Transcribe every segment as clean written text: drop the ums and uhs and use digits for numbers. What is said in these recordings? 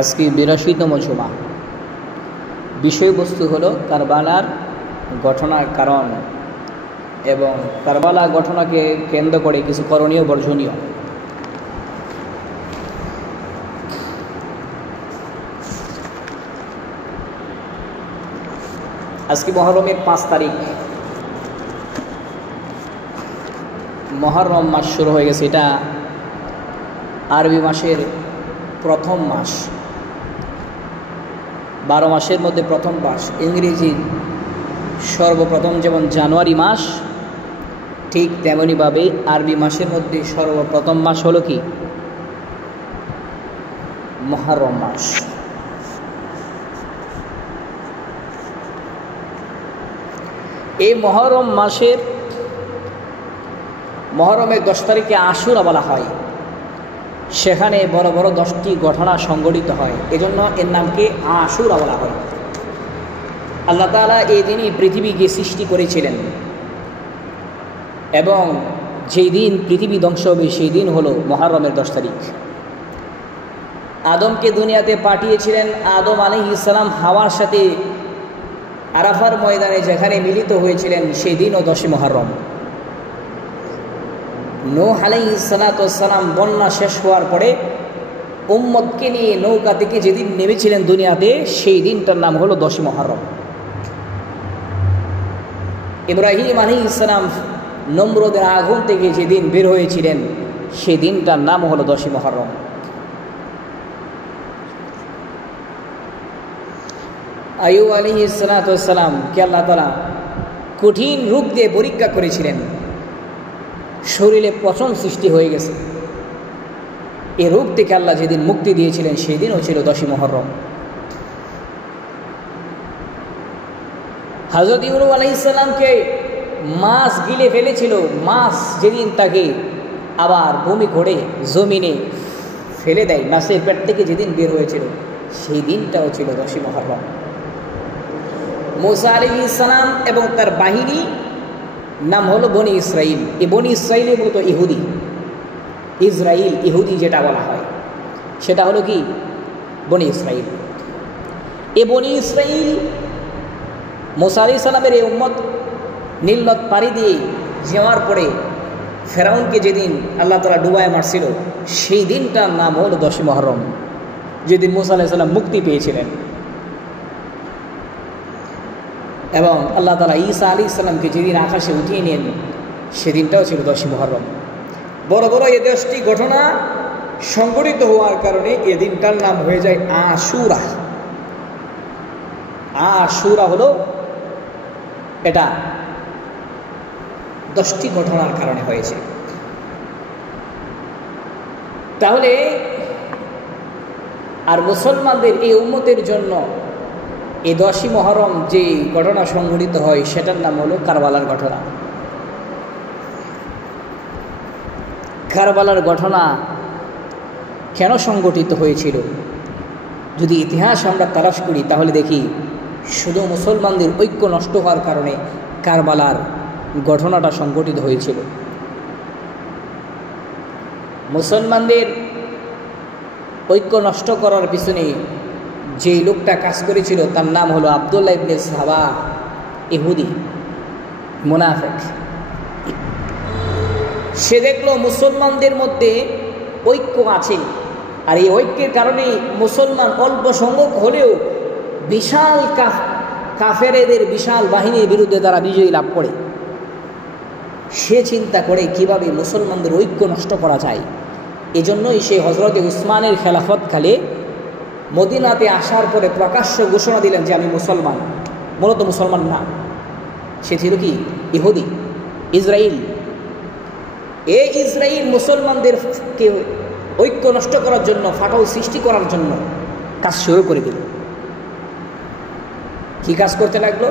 আজকে ৮২তম জুমা। বিষয়বস্তু হলো কারবালার ঘটনার কারণ এবং কারবালা ঘটনাকে কেন্দ্র করে কিছু করণীয় বর্জনীয়। আজকে মহরমের ৫ তারিখ। মহরম মাস শুরু হয়ে গেছে। এটা আরবি মাসের প্রথম মাস, ১২ মাসের মধ্যে প্রথম মাস। ইংরেজি সর্বপ্রথম যেমন জানুয়ারি মাস, ঠিক তেমনইভাবে আরবি মাসের মধ্যে সর্বপ্রথম মাস হলো কি? মহরম মাস। এই মহরম মাসের মহরমের ১০ তারিখে আশুরা বলা হয়। সেখানে বড় বড় 10টি ঘটনা সংঘটিত হয়, এজন্য এর নামকে আশুরা বলা হয়। আল্লাহ তাআলা এই দিনই পৃথিবীকে সৃষ্টি করেছিলেন এবং যেই দিন পৃথিবী ধ্বংস হবে সেই দিন হলো মহরমের ১০ তারিখ। আদমকে দুনিয়াতে পাঠিয়েছিলেন। আদম আলাইহিস সালাম হাওয়ার সাথে আরাফার ময়দানে যেখানে মিলিত হয়েছিলেন সেই দিনও ১০ই মহরম। নূহ আলাইহিস সালাম বন্যা শেষ হওয়ার পরে উম্মতকে নিয়ে নৌকা থেকে যেদিন নেমেছিলেন দুনিয়াতে সেই দিনটার নাম হলো ১০ই মহরম। ইব্রাহিম আলাইহিস সালাম নমরুদের আগুন থেকে যেদিন বের হয়েছিলেন সেই দিনটার নাম হলো ১০ই মহরম। আইয়ুব আলাইহিস সালামকে আল্লাহ তাআলা কঠিন রোগ দিয়ে পরীক্ষা করেছিলেন। শরীরে পচন সৃষ্টি হয়ে গেছে। এই রোগ থেকে আল্লাহ যেদিন মুক্তি দিয়েছিলেন সেই দিনও ছিল ১০ই মহরম। হযরত ইউনূস আলাইহিস সালামকে মাছ গিলে ফেলেছিল। মাছ যেদিন তাকে আবার বমি করে জমিনে ফেলে দেয়, মাছের পেট থেকে যেদিন বের হয়েছিল সেই দিনটাও ছিল ১০ই মহরম। মূসা আলাইহিস সালাম এবং তার বাহিনী নাম হলো বনি ইসরাইল। এই বনি ইসরাইলের মূলত ইহুদি, ইসরাইল ইহুদি যেটা বলা হয় সেটা হলো কি? বনি ইসরাইল। এ বনি ইসরাইল মূসা আলাইহিস সালামের এই উম্মত নীল নদ পাড়ি দিয়ে যাওয়ার পরে ফেরাউনকে যেদিন আল্লাহ তাআলা ডুবায় মারছিল সেই দিনটার নাম হলো ১০ই মহরম, যেদিন মূসা আলাইহিস সালাম মুক্তি পেয়েছিলেন। এবং আল্লাহ তাআলা ঈসা আলাইহিস সালামকে যেদিন আকাশে উঠিয়ে নেন সেদিনটাও ছিল 10ই মুহররম। বড় বড় এই 10টি ঘটনা সংঘটিত হওয়ার কারণে এই দিনটার নাম হয়ে যায় আশুরা। আশুরা হলো এটা 10টি ঘটনার কারণে হয়েছে। তাহলে আর মুসলমানদের এই উম্মতের জন্য এই 10ই মহরম যে ঘটনা সংঘটিত হয় সেটার নাম হলো কারবালার ঘটনা। কারবালার ঘটনা কেন সংঘটিত হয়েছিল? যদি ইতিহাস আমরা তালাশ করি তাহলে দেখি শুধু মুসলমানদের ঐক্য নষ্ট হওয়ার কারণে কারবালার ঘটনাটা সংঘটিত হয়েছিল। মুসলমানদের ঐক্য নষ্ট করার পিছনে যেই লোকটা কাজ করেছিল তার নাম হলো আব্দুল্লাহ ইবনে সাবা, ইহুদি মুনাফিক। সে দেখলো মুসলমানদের মধ্যে ঐক্য আছে, আর এই ঐক্যের কারণে মুসলমান অল্প সংখ্যক হলেও বিশাল কাফেরদের বিশাল বাহিনীর বিরুদ্ধে তারা বিজয়ী লাভ করে। সে চিন্তা করে কিভাবে মুসলমানদের ঐক্য নষ্ট করা যায়। এজন্যই সে হযরতে উসমানের খেলাফতকালে মদিনাতে আসার পরে প্রকাশ্য ঘোষণা দিলেন যে আমি মুসলমান। মূলত মুসলমান না, সে ছিল কি? ইহুদি, ইসরাইল। এই ইসরাইল মুসলমানদেরকে ঐক্য নষ্ট করার জন্য, ফাটল সৃষ্টি করার জন্য কাজ শুরু করে দিল। কি কাজ করতে লাগলো?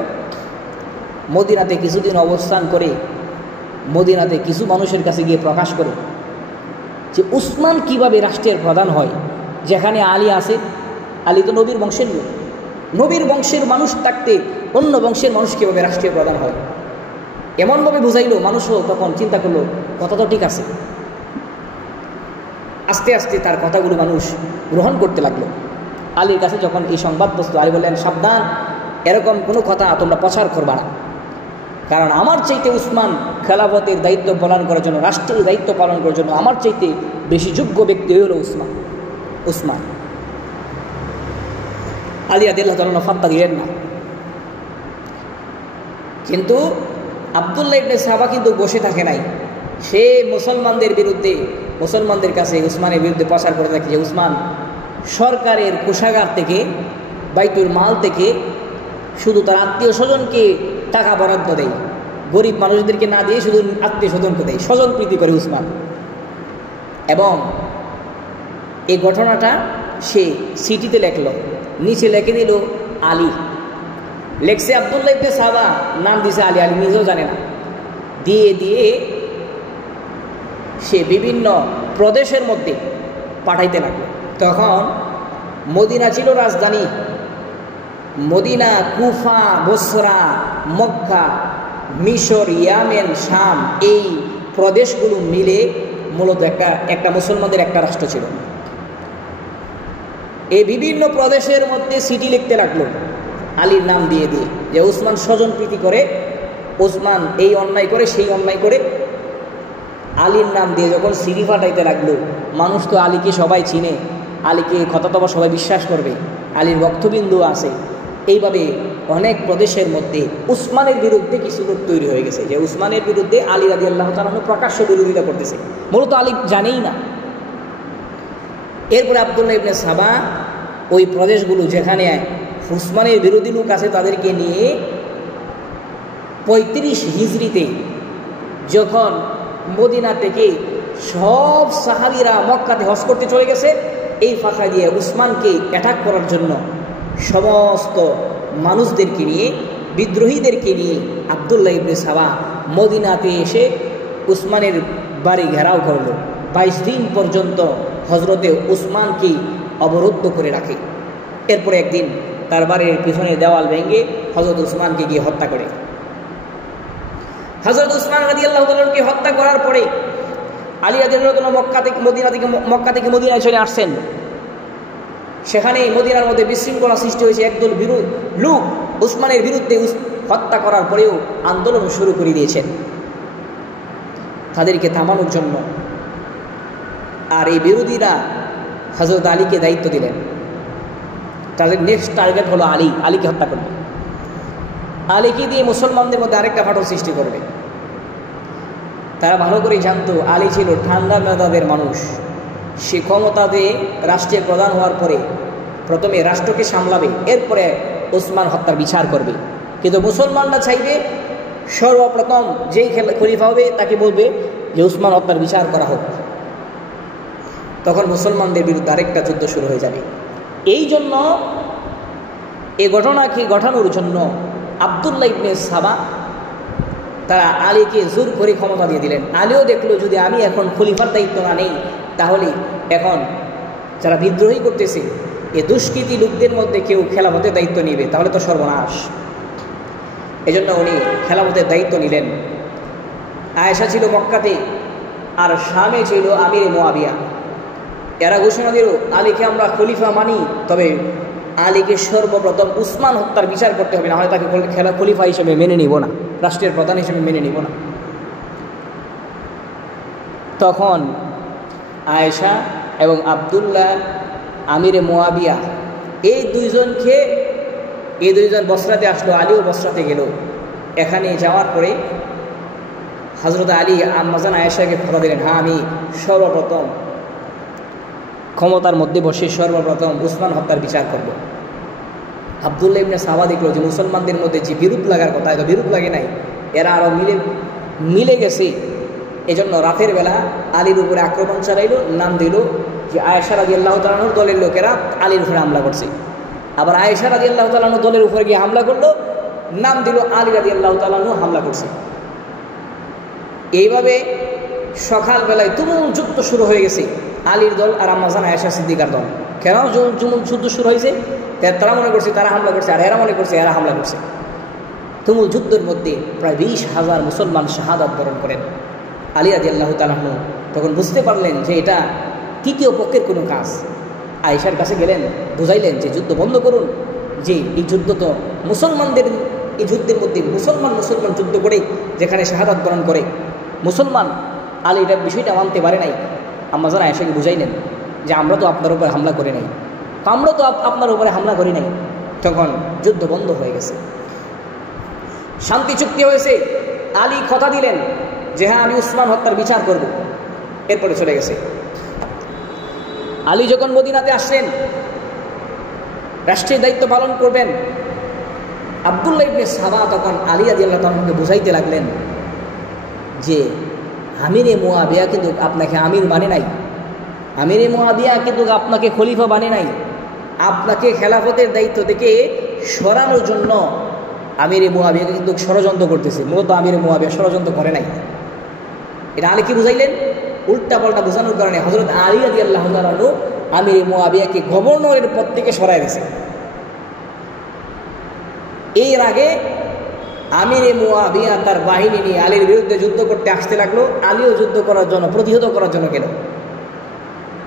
মদিনাতে কিছুদিন অবস্থান করে মদিনাতে কিছু মানুষের কাছে গিয়ে প্রকাশ করে যে উসমান কিভাবে রাষ্ট্রের প্রধান হয়, যেখানে আলী আছে। আলী তো নবীর বংশের লোক। নবীর বংশের মানুষ থাকতে অন্য বংশের মানুষ কীভাবে রাষ্ট্রীয় প্রধান হয়? এমনভাবে বুঝাইল, মানুষও তখন চিন্তা করলো কথা তো ঠিক আছে। আস্তে আস্তে তার কথাগুলো মানুষ গ্রহণ করতে লাগলো। আলীর কাছে যখন এই সংবাদ বস্তু, আলী বললেন, সাবধান, এরকম কোনো কথা তোমরা প্রচার করবা না, কারণ আমার চাইতে উসমান খেলাফতের দায়িত্ব পালন করার জন্য, রাষ্ট্রের দায়িত্ব পালন করার জন্য আমার চাইতে বেশি যোগ্য ব্যক্তি হলো উসমান। আলী রাদিয়াল্লাহু তাআলা ফাত্তা দিলেন না। কিন্তু আব্দুল্লাহ ইবনে সাবা কিন্তু বসে থাকে নাই। সে মুসলমানদের কাছে উসমানের বিরুদ্ধে প্রচার করে থাকে যে উসমান সরকারের কোষাগার থেকে, বাইতুল মাল থেকে শুধু তার আত্মীয় স্বজনকে টাকা বরাদ্দ দেয়, গরিব মানুষদেরকে না দিয়ে শুধু আত্মীয় স্বজনকে দেয়, স্বজন প্রীতি করে উসমান। এবং এই ঘটনাটা সে সিটিতে লেখল, নিচে লিখে দিল আলী, লেখছে আব্দুল্লাহ ইবনে সাবা, নাম দিছে আলী, আলী নিজেও জানে না। দিয়ে সে বিভিন্ন প্রদেশের মধ্যে পাঠাইতে লাগলো। তখন মদিনা ছিল রাজধানী, মদিনা, কুফা, বসরা, মক্কা, মিশর, ইয়ামেন, শাম, এই প্রদেশগুলো মিলে মূলত একটা মুসলমানদের একটা রাষ্ট্র ছিল। এই বিভিন্ন প্রদেশের মধ্যে সিটি লিখতে লাগলো আলীর নাম দিয়ে যে উসমান স্বজন প্রীতি করে, উসমান এই অন্যায় করে, সেই অন্যায় করে। আলীর নাম দিয়ে যখন সিটি পাঠাইতে লাগলো, মানুষ তো আলীকে সবাই চিনে, আলীকে ক্ষততবা সবাই বিশ্বাস করবে, আলীর ভক্তবিন্দু আছে। এইভাবে অনেক প্রদেশের মধ্যে উসমানের বিরুদ্ধে কিছু লোক তৈরি হয়ে গেছে, যে উসমানের বিরুদ্ধে আলী রাদিয়াল্লাহু তাআলা প্রকাশ্য বিরোধিতা করতেছে, মূলত আলী জানেই না। এরপরে আব্দুল্লাহ ইবনে সাবা ওই প্রদেশগুলো যেখানে উসমানের বিরোধী লোক আছে তাদেরকে নিয়ে 35 হিজরিতে যখন মদিনা থেকে সব সাহাবীরা মক্কাতে হজ করতে চলে গেছে, এই ফাঁকা দিয়ে উসমানকে অ্যাটাক করার জন্য সমস্ত মানুষদেরকে নিয়ে, বিদ্রোহীদেরকে নিয়ে আব্দুল্লাহ ইবনে সাবা মদিনাতে এসে উসমানের বাড়ি ঘেরাও করল। 22 দিন পর্যন্ত হজরতে উসমানকে অবরুদ্ধ করে রাখে। এরপরে একদিন তার বাড়ির পিছনে দেওয়াল ভেঙে হজরত উসমানকে গিয়ে হত্যা করে। হজরত উসমান রাদিয়াল্লাহু তাআলাকে হত্যা করার পরে আলী রাদিয়াল্লাহু তাআলা মক্কা থেকে মদিনায় চলে আসছেন। সেখানে মদিনার মধ্যে বিশৃঙ্খলা সৃষ্টি হয়েছে। একদল লোক উসমানের বিরুদ্ধে হত্যা করার পরেও আন্দোলন শুরু করে দিয়েছেন তাদেরকে থামানোর জন্য। আর এই বিরোধীরা হযরত আলীকে দায়িত্ব দিলেন, তাদের নেক্সট টার্গেট হলো আলীকে হত্যা করবে, আলীকে দিয়ে মুসলমানদের মধ্যে আরেকটা ফাটল সৃষ্টি করবে। তারা ভালো করে জানতো আলী ছিল ঠান্ডা মেজাজের মানুষ। সে ক্ষমতাতে রাষ্ট্রের প্রধান হওয়ার পরে প্রথমে রাষ্ট্রকে সামলাবে, এরপরে উসমান হত্যার বিচার করবে। কিন্তু মুসলমানরা চাইবে সর্বপ্রথম যেই খলিফা হবে তাকে বলবে যে উসমান হত্যার বিচার করা হোক। তখন মুসলমানদের বিরুদ্ধে আরেকটা যুদ্ধ শুরু হয়ে যাবে। এই জন্য এই ঘটনাকে ঘটানোর জন্য আব্দুল্লাহ ইবনে সাবা তারা আলীকে জোর করে ক্ষমতা দিয়ে দিলেন। আলীও দেখলো যদি আমি এখন খলিফার দায়িত্ব না নেই, তাহলে এখন যারা বিদ্রোহী করতেছে এ দুষ্কৃতী লোকদের মধ্যে কেউ খেলাফতের দায়িত্ব নিবে, তাহলে তো সর্বনাশ। এজন্য উনি খেলাফতের দায়িত্ব নিলেন। আয়েশা ছিল মক্কাতে, আর শামে ছিল আমিরে মুআবিয়া। এরা ঘোষণা দিল আলীকে আমরা খলিফা মানি, তবে আলীকে সর্বপ্রথম উসমান হত্যার বিচার করতে হবে, না হয় তাকে খলিফা হিসেবে মেনে নিব না, রাষ্ট্রের প্রধান হিসেবে মেনে নিব না। তখন আয়েশা এবং আব্দুল্লাহ আমিরে মুআবিয়া এই দুইজন বসরাতে আসলো, আলীও বসরাতে গেল। এখানে যাওয়ার পরে হযরত আলী আম্মাজান আয়েশাকে কথা দিলেন, হ্যাঁ আমি সর্বপ্রথম ক্ষমতার মধ্যে বসে সর্বপ্রথম উসমান হত্যার বিচার করব। আব্দুল্লাহ ইবনে সাবা দেখলো যে মুসলমানদের মধ্যে যে বিরোধ লাগার কথা, এত বিরোধ লাগে নাই, এরা আরও মিলে গেছে। এজন্য রাতের বেলা আলীর উপরে আক্রমণ চালাইল। নাম দিল যে আয়েশা রাদিয়াল্লাহু তাআলা আনহার দলের লোকেরা আলীর উপরে হামলা করছে। আবার আয়েশা রাদিয়াল্লাহু তাআলা আনহার দলের উপরে গিয়ে হামলা করলো, নাম দিল আলী রাদিয়াল্লাহু তাআলা আনহু হামলা করছে। এইভাবে সকালবেলায় তুমুল যুদ্ধ শুরু হয়ে গেছে আলীর দল আর আম্মাজান আয়েশা সিদ্দিকার দল। কেন তুমুল যুদ্ধ শুরু হয়েছে? তারা মনে করছে তারা হামলা করছে, আর এরা মনে করছে এরা হামলা করছে। তুমুল যুদ্ধের মধ্যে প্রায় 20,000 মুসলমান শাহাদাত বরণ করেন। আলী রাদিয়াল্লাহু তাআলা আনহু তখন বুঝতে পারলেন যে এটা তৃতীয় পক্ষের কোনো কাজ, আয়েশার কাছে গেলেন, বুঝাইলেন যে যুদ্ধ বন্ধ করুন, যে এই যুদ্ধ তো মুসলমানদের, এই যুদ্ধের মধ্যে মুসলমান যুদ্ধ করে যেখানে শাহাদাত বরণ করে মুসলমান। আলী এটা বিষয়টা মানতে পারে নাই। আম্মা জান আয়েশাকে বুঝাইলেন যে আমরা তো আপনার উপরে হামলা করি নাই, আমরা তো আপনার উপরে হামলা করি নাই। তখন যুদ্ধ বন্ধ হয়ে গেছে, শান্তি চুক্তি হয়েছে। আলী কথা দিলেন যে হ্যাঁ আমি উসমান হত্যার বিচার করব। এরপরে চলে গেছে। আলী যখন মদিনাতে আসলেন, রাষ্ট্রীয় দায়িত্ব পালন করবেন, আব্দুল্লাহ ইবনে সাবা তখন আলী রাদিয়াল্লাহু তাআলাকে বুঝাইতে লাগলেন যে আমিরে মুআবিয়া কিন্তু আপনাকে আমির মানে নাই, আমিরে মুআবিয়া কিন্তু আপনাকে খলিফা মানে নাই, আপনাকে খেলাফতের দায়িত্ব থেকে সরানোর জন্য আমিরে মুআবিয়াকে কিন্তু ষড়যন্ত্র করতেছে। মূলত আমিরে মুআবিয়া ষড়যন্ত্র করে নাই। এটা আলী কি বুঝাইলেন? উল্টা পাল্টা বোঝানোর কারণে হযরত আলী রাদিয়াল্লাহু তাআলা আমিরে মুআবিয়াকে গভর্নরের পদ থেকে সরাই দিয়েছে। এর আগে আমিরে মুআবিয়া তার বাহিনী নিয়ে আলীর বিরুদ্ধে যুদ্ধ করতে আসতে লাগলো। আলীও যুদ্ধ করার জন্য, প্রতিহত করার জন্য গেল।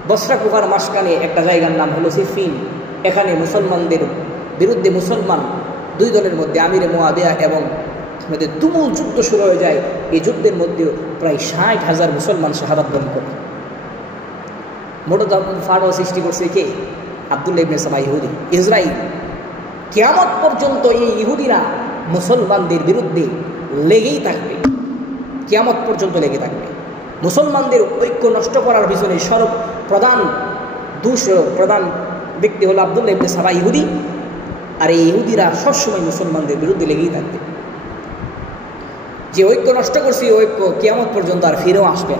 বসরা কুফার মাসখানে একটা জায়গার নাম হলো সিফিন। এখানে মুসলমানদের বিরুদ্ধে মুসলমান দুই দলের মধ্যে আমিরে মুআবিয়া এবং তুমুল যুদ্ধ শুরু হয়ে যায়। এই যুদ্ধের মধ্যেও প্রায় 60,000 মুসলমান শাহাদাত বরণ করে। মোটা ফাড়ো সৃষ্টি করছে কে? আব্দুল্লাহ ইবনে সাবা ইহুদি, ইসরাইল। কিয়ামত পর্যন্ত এই ইহুদিরা মুসলমানদের বিরুদ্ধে লেগেই থাকবে, কিয়ামত পর্যন্ত লেগে থাকবে। মুসলমানদের ঐক্য নষ্ট করার পিছনে প্রধান ব্যক্তি হলো আব্দুল্লাহ ইবনে সাবা ইহুদি। আর এই ইহুদিরা সবসময় মুসলমানদের বিরুদ্ধে লেগেই থাকবে। যে ঐক্য নষ্ট করছে, এই ঐক্য কিয়ামত পর্যন্ত আর ফিরেও আসবে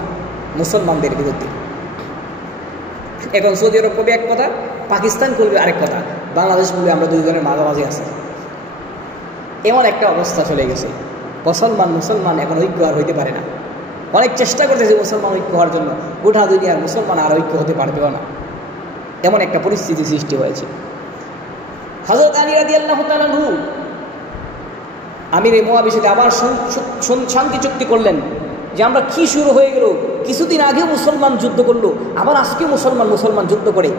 মুসলমানদের বিরুদ্ধে। এখন সৌদি আরব করবে এক কথা, পাকিস্তান করবে আরেক কথা, বাংলাদেশ বলবে আমরা দুইজনের মাঝামাঝি আছি। এমন একটা অবস্থা চলে গেছে। মুসলমান এখন ঐক্য আর হইতে পারে না। অনেক চেষ্টা করতেছে মুসলমান ঐক্য হওয়ার জন্য, গোটা দুনিয়ার মুসলমান আর ঐক্য হতে পারবেও না। এমন একটা পরিস্থিতি সৃষ্টি হয়েছে। হযরত আলী রাদিয়াল্লাহু তাআলা আমিরে মুআবিয়ার সাথে আবার শান্তি চুক্তি করলেন যে আমরা কি শুরু হয়ে গেল, কিছুদিন আগেও মুসলমান যুদ্ধ করলো, আবার আজকে মুসলমান যুদ্ধ করে।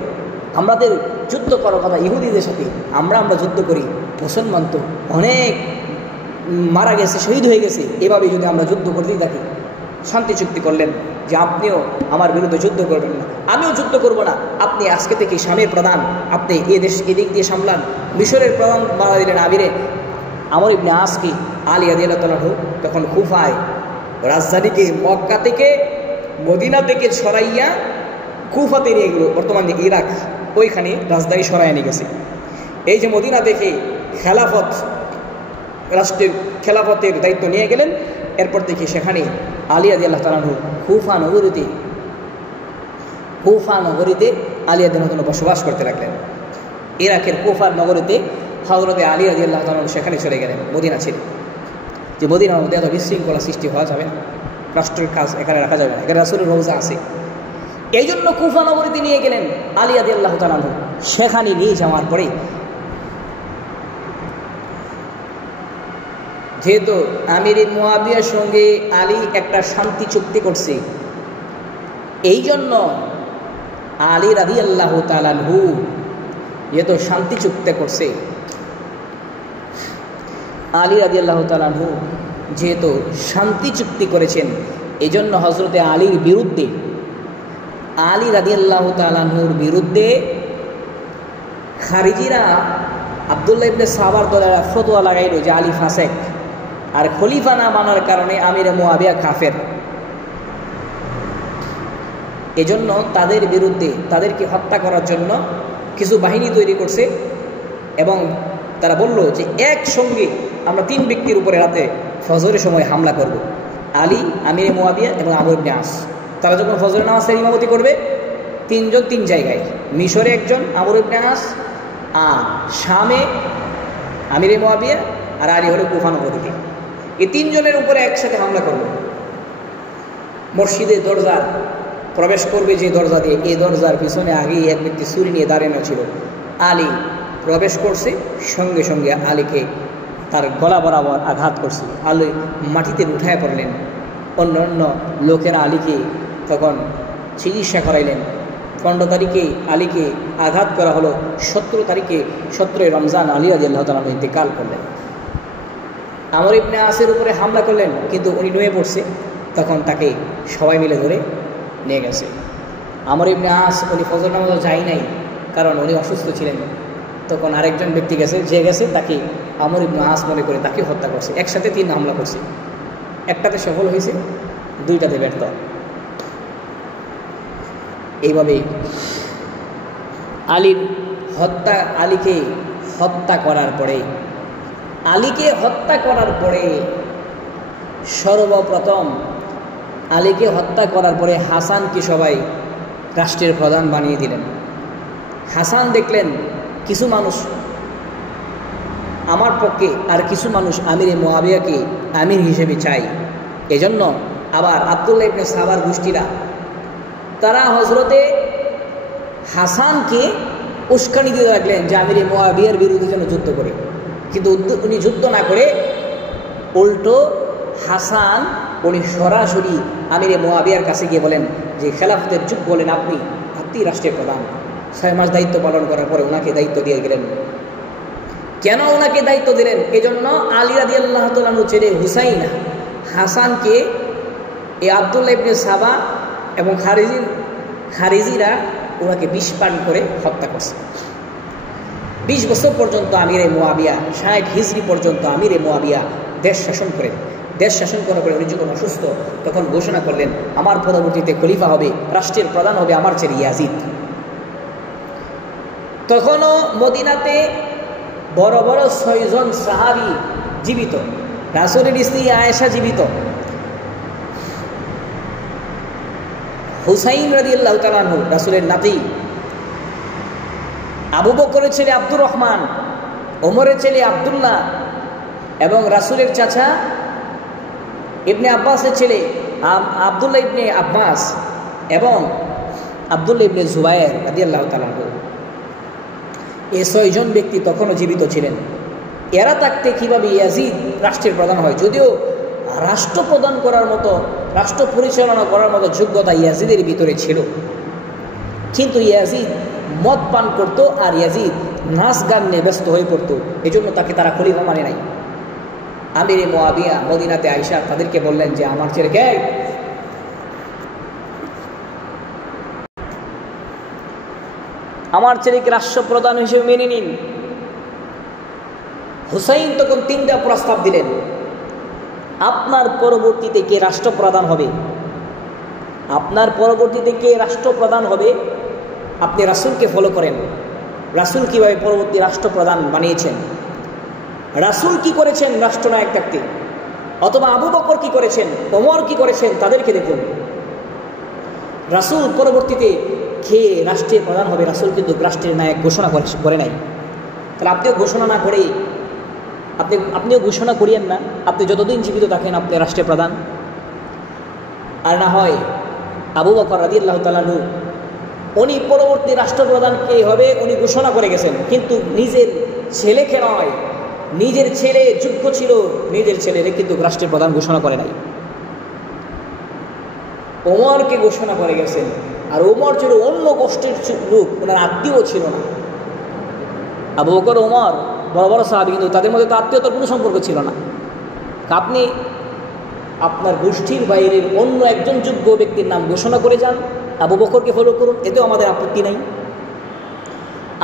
আমাদের যুদ্ধ করার কথা ইহুদিদের সাথে, আমরা যুদ্ধ করি। মুসলমান তো অনেক মারা গেছে, শহীদ হয়ে গেছে, এভাবে যদি আমরা যুদ্ধ করতেই থাকি। শান্তি চুক্তি করলেন যে আপনিও আমার বিরুদ্ধে যুদ্ধ করবেন না, আমিও যুদ্ধ করব না। আপনি আজকে থেকে শামের প্রধান, আপনি এদিক দিয়ে সামলান। মিশরের প্রধান বাধা দিলেন আমর ইবনে আসকে। আলী রাদিয়াল্লাহু তাআলা তখন কুফায়, রাজধানীকে মক্কা থেকে মদিনা থেকে সরাইয়া কুফাতে নিয়ে গেল, বর্তমানে ইরাক, ওইখানে রাজধানী সরাইয়া নিয়ে গেছে। এই যে মদিনা থেকে খেলাফতের দায়িত্ব নিয়ে গেলেন। এরপর থেকে সেখানে আলী রাদিয়াল্লাহু তাআলা কুফা নগরীতে আলী রাদিয়াল্লাহু তাআলা বসবাস করতে লাগলেন। ইরাকের কুফা নগরীতে হযরত আলী রাদিয়াল্লাহু তাআলা সেখানে চলে গেলেন। মদিনা ছিল যে মদিনার মধ্যে এত বিশৃঙ্খলা সৃষ্টি হওয়া যাবে না, রাষ্ট্রের কাজ এখানে রাখা যাবে না, এখানে রাসূলের রওজা আছে। এই জন্য কুফা নগরীতে নিয়ে গেলেন আলী রাদিয়াল্লাহু তাআলা। সেখানে নিয়ে যাওয়ার পরে যেহেতু আমিরে মুআবিয়ার সঙ্গে আলী একটা শান্তি চুক্তি করছে, এই জন্য আলী রাদিয়াল্লাহু তাআলা যেহেতু শান্তি চুক্তি করছে, আলী রাদিয়াল্লাহু তাআলা যেহেতু শান্তি চুক্তি করেছেন, এই জন্য হযরতে আলীর বিরুদ্ধে, আলী রাদিয়াল্লাহু তাআলার বিরুদ্ধে খারিজিরা আব্দুল্লাহ ইবনে সাবার দলেরা ফতোয়া লাগাইল যে আলী ফাসেক, আর খলিফা না মানার কারণে আমিরে মুআবিয়া কাফের। এজন্য তাদের বিরুদ্ধে, তাদেরকে হত্যা করার জন্য কিছু বাহিনী তৈরি করছে এবং তারা বলল যে একসঙ্গে আমরা 3 ব্যক্তির উপরে রাতে ফজরের সময় হামলা করব। আলী, আমিরে মুআবিয়া এবং আমর ইবনে আস। তারা যখন ফজরের নামাজের ইমামতি করবে, 3 জন 3 জায়গায়, মিশরে একজন আমর ইবনে আস, আর শামে আমিরে মুআবিয়া, আর আলী হলো কুফা নগরীতে। এই 3 জনের উপরে একসাথে হামলা করব। মসজিদের দরজা প্রবেশ করবে যে দরজা দিয়ে, এই দরজার পিছনে আগেই এক ব্যক্তি ছুরি নিয়ে দাঁড়ানো ছিল। আলী প্রবেশ করছে, সঙ্গে সঙ্গে আলীকে তার গলা বরাবর আঘাত করছে। আলী মাটিতে উঠায় পড়লেন। অন্য লোকেরা আলীকে তখন চিকিৎসা করাইলেন, 15 তারিখে আলীকে আঘাত করা হলো, 17 তারিখে 17 রমজান আলী রাদিয়াল্লাহু তাআলা ইন্তেকাল করলেন। আমর ইবনে আসের উপরে হামলা করলেন, কিন্তু উনি নুয়ে পড়ছে, তখন তাকে সবাই মিলে ধরে নিয়ে গেছে। আমর ইবনে আস উনি ফজর নামাজও যায় নাই, কারণ উনি অসুস্থ ছিলেন। তখন আরেকজন ব্যক্তি গেছে তাকে আমর ইবনে আস মনে করে তাকে হত্যা করছে। একসাথে 3 হামলা করছে, একটাতে সফল হয়েছে, 2টাতে ব্যর্থ। এইভাবে আলীকে হত্যা করার পরে সর্বপ্রথম আলীকে হত্যা করার পরে হাসানকে সবাই রাষ্ট্রের প্রধান বানিয়ে দিলেন। হাসান দেখলেন কিছু মানুষ আমার পক্ষে আর কিছু মানুষ আমিরে মুআবিয়াকে আমির হিসেবে চাই। এজন্য আবার আব্দুল্লাহ ইবনে সাবার গোষ্ঠীরা তারা হযরতে হাসানকে উস্কানি দিয়ে রাখলেন যে আমিরে মুআবিয়ার বিরুদ্ধে যেন যুদ্ধ করে, কিন্তু উনি যুদ্ধ না করে উল্টো হাসান উনি সরাসরি আমিরে মুআবিয়ার কাছে গিয়ে বলেন যে খেলাফতের যুগ বলেন আপনি রাষ্ট্রের প্রধান। 6 মাস দায়িত্ব পালন করার পরে ওনাকে দায়িত্ব দিয়ে গেলেন। কেন ওনাকে দায়িত্ব দিলেন? এজন্য আলী রাদিয়াল্লাহু তাআলা ছেলে হুসাইন হাসানকে এই আব্দুল্লাহ ইবনে সাবা এবং খারিজিরা ওনাকে বিষ পান করে হত্যা করছে। 20 বছর পর্যন্ত আমিরে মুআবিয়া 60 হিজরি পর্যন্ত আমিরে মুআবিয়া দেশ শাসন করার পরে উনি যখন অসুস্থ তখন ঘোষণা করলেন আমার পরবর্তীতে খলিফা হবে, রাষ্ট্রের প্রধান হবে আমার ছেলে ইয়াজিদ। তখনও মদিনাতে বড় বড় 6 জন সাহাবী জীবিত, রাসূলের স্ত্রী আয়েশা জীবিত, হুসাইন রাদিয়াল্লাহু তাআলা আনহু রাসূলের নাতি, আবু বকরের ছেলে আব্দুর রহমান, ওমরের ছেলে আব্দুল্লাহ এবং রাসূলের চাচা ইবনে আব্বাসের ছেলে আব্দুল্লাহ ইবনে আব্বাস এবং আব্দুল্লাহ ইবনে জুবায়ের রাদিয়াল্লাহু তাআলা আনহু। এই 6 জন ব্যক্তি তখনও জীবিত ছিলেন। এরা থাকতে কিভাবে ইয়াজিদ রাষ্ট্রের প্রধান হয়? যদিও রাষ্ট্র প্রদান করার মতো, রাষ্ট্র পরিচালনা করার মতো যোগ্যতা ইয়াজিদের ভিতরে ছিল, কিন্তু ইয়াজিদ মদ পান করত আর ইয়াজিদ নাচ গান নিয়ে ব্যস্ত হয়ে পড়ত। এজন্য তাকে তারা খলিফা মানে নাই। আমিরে মুআবিয়া মদিনাতে আয়েশা তাদেরকে বললেন যে আমার ছেলেকে রাষ্ট্রপ্রধান হিসেবে মেনে নিন। হুসাইন তখন 3টা প্রস্তাব দিলেন, আপনার পরবর্তীতে কে রাষ্ট্রপ্রধান হবে, আপনি রাসূলকে ফলো করেন। রাসূল কিভাবে পরবর্তী রাষ্ট্রপ্রধান বানিয়েছেন, রাসূল কি করেছেন রাষ্ট্রনায়ক থাকতে, অথবা আবু বকর কি করেছেন, ওমর কি করেছেন, তাদেরকে দেখুন। রাসূল পরবর্তীতে কে রাষ্ট্রের প্রধান হবে, রাসূল কিন্তু রাষ্ট্রের নায়ক ঘোষণা করে নাই। তাহলে আপনিও ঘোষণা না করে আপনিও ঘোষণা করিয়েন না, আপনি যতদিন জীবিত থাকেন আপনি রাষ্ট্রের প্রধান। আর না হয় আবু বকর রাদিয়াল্লাহু তাআলা আনহু উনি পরবর্তী রাষ্ট্রপ্রধান কে হবে উনি ঘোষণা করে গেছেন, কিন্তু নিজের ছেলেকে নয়, নিজের ছেলে যোগ্য ছিল, নিজের ছেলেরে কিন্তু রাষ্ট্রের প্রধান ঘোষণা করে নাই, ওমরকে ঘোষণা করে গেছেন। আর ওমর ছিল অন্য গোষ্ঠীর লোক, ওনার আত্মীয় ছিল না। আবু বকর ওমর বড় বড় সাহাবী, কিন্তু তাদের মধ্যে তো আত্মীয়তার কোনো সম্পর্ক ছিল না। আপনি আপনার গোষ্ঠীর বাইরের অন্য একজন যোগ্য ব্যক্তির নাম ঘোষণা করে যান, আবু বকরকে ফলো করুন, এতেও আমাদের আপত্তি নাই।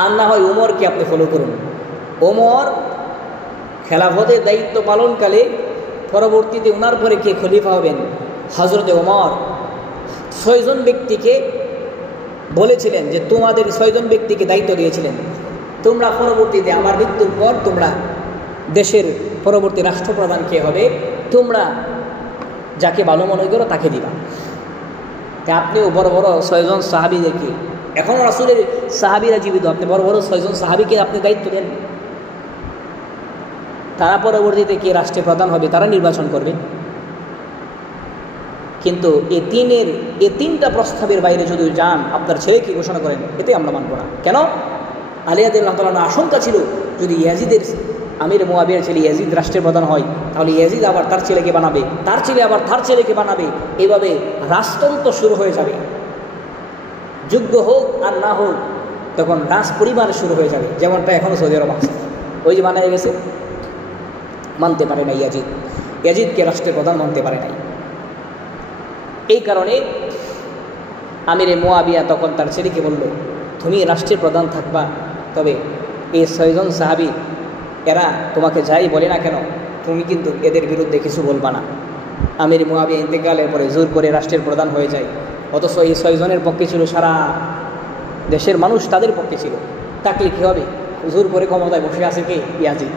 আর না হয় ওমরকে আপনি ফলো করুন। ওমর খেলাফতের দায়িত্ব পালনকালে পরবর্তীতে ওনার পরে কে খলিফা হবেন, হযরতে ওমর 6 জন ব্যক্তিকে বলেছিলেন যে তোমাদের 6 জন ব্যক্তিকে দায়িত্ব দিয়েছিলেন, তোমরা পরবর্তীতে আমার মৃত্যুর পর তোমরা দেশের পরবর্তী রাষ্ট্রপ্রধান কে হবে তোমরা যাকে ভালো মনে করো তাকে দিবা। তা আপনিও বড় বড় 6 জন সাহাবীদেরকে, এখনও রাসূলের সাহাবীরা জীবিত, আপনি বড় বড় 6 জন সাহাবীকে আপনি দায়িত্ব দেন, তারা পরবর্তীতে কে রাষ্ট্রের প্রধান হবে তারা নির্বাচন করবে। কিন্তু এই 3টা প্রস্তাবের বাইরে যদি যান, আপনার ছেলেকে ঘোষণা করেন, এতে আমরা মানব না। কেন? আলী রাদিয়াল্লাহু তাআলা আশঙ্কা ছিল যদি ইয়াজিদের আমির মুআবিয়ার ছেলে ইয়াজিদ রাষ্ট্রের প্রধান হয়, তাহলে ইয়াজিদ আবার তার ছেলেকে বানাবে, তার ছেলে আবার তার ছেলেকে বানাবে, এভাবে রাষ্ট্রতন্ত্র শুরু হয়ে যাবে। যোগ্য হোক আর না হোক, তখন রাজ পরিবার শুরু হয়ে যাবে, যেমনটা এখনও সৌদি আরব আছে। ওই যে বানায় গেছে, মানতে পারে নাই ইয়াজিদকে রাষ্ট্রের প্রধান মানতে পারে নাই। এই কারণে আমিরে মুয়াবিয়া তখন তার ছেলেকে বলল, তুমি রাষ্ট্রের প্রধান থাকবা, তবে এই 6 জন সাহাবী এরা তোমাকে যাই বলে না কেন, তুমি কিন্তু এদের বিরুদ্ধে কিছু বলবা না। আমির মুয়াবিয়া ইন্তেকালের পরে জোর করে রাষ্ট্রের প্রধান হয়ে যায়, অথচ এই 6 জনের পক্ষে ছিল সারা দেশের মানুষ, তাদের পক্ষে ছিল। থাকলে কী হবে? জোর করে ক্ষমতায় বসে আছে কে? ইয়াজিদ,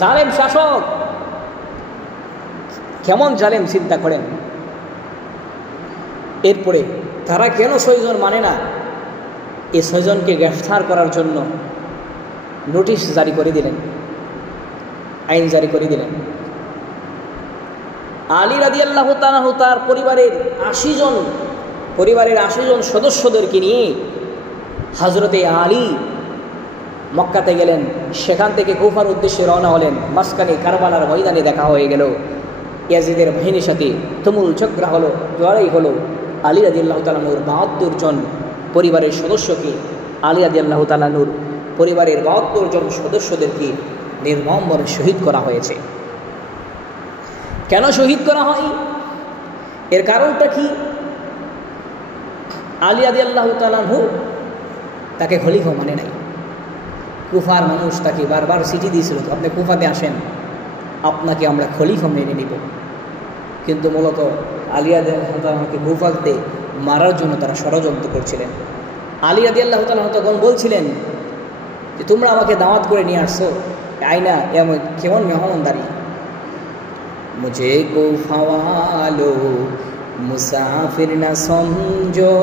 জালেম শাসক। কেমন জালেম চিন্তা করেন। এরপরে তারা কেন 6 জন মানে না? এই 6 জনকে গ্রেফতার করার জন্য নোটিশ জারি করে দিলেন, আইন জারি করে দিলেন। আলী রাদিয়াল্লাহু তাআলা তার পরিবারের 80 জন সদস্যদেরকে নিয়ে হযরতে আলী মক্কাতে গেলেন। সেখান থেকে কুফার উদ্দেশ্যে রওনা হলেন। মাঝখানে কারবালার ময়দানে দেখা হয়ে গেল, ইয়াজিদের বাহিনীর সাথে তুমুল ঝগড়া হলো, লড়াই হলো। আলী রাদিয়াল্লাহু তাআলা নূর 72 জন পরিবারের সদস্যকে, আলী রাদিয়াল্লাহু তাআলা নূর পরিবারের 72 জন সদস্যদেরকে নির্মমভাবে শহীদ করা হয়েছে। কেন শহীদ করা হয়? এর কারণটা কি? আলী রাদিয়াল্লাহু তাআলা তাকে খলিফা মানে নাই। কুফার মানুষ তাকে বারবার চিঠি দিয়েছিল, আপনি কুফাতে আসেন, আপনাকে আমরা খলিফা মেনে নিব। কিন্তু মূলত আলী রাদিয়াল্লাহু তাআলাকে কুফাতে মারার জন্য তারা ষড়যন্ত্র করছিলেন। আলী রাদিয়াল্লাহু তাআলা তখন বলছিলেন যে তোমরা আমাকে দাওয়াত করে নিয়ে আসছো, আইনা এমন কেমন মেহমানদারি। মুঝে কুফা ওয়ালো মুসাফির না সমঝো,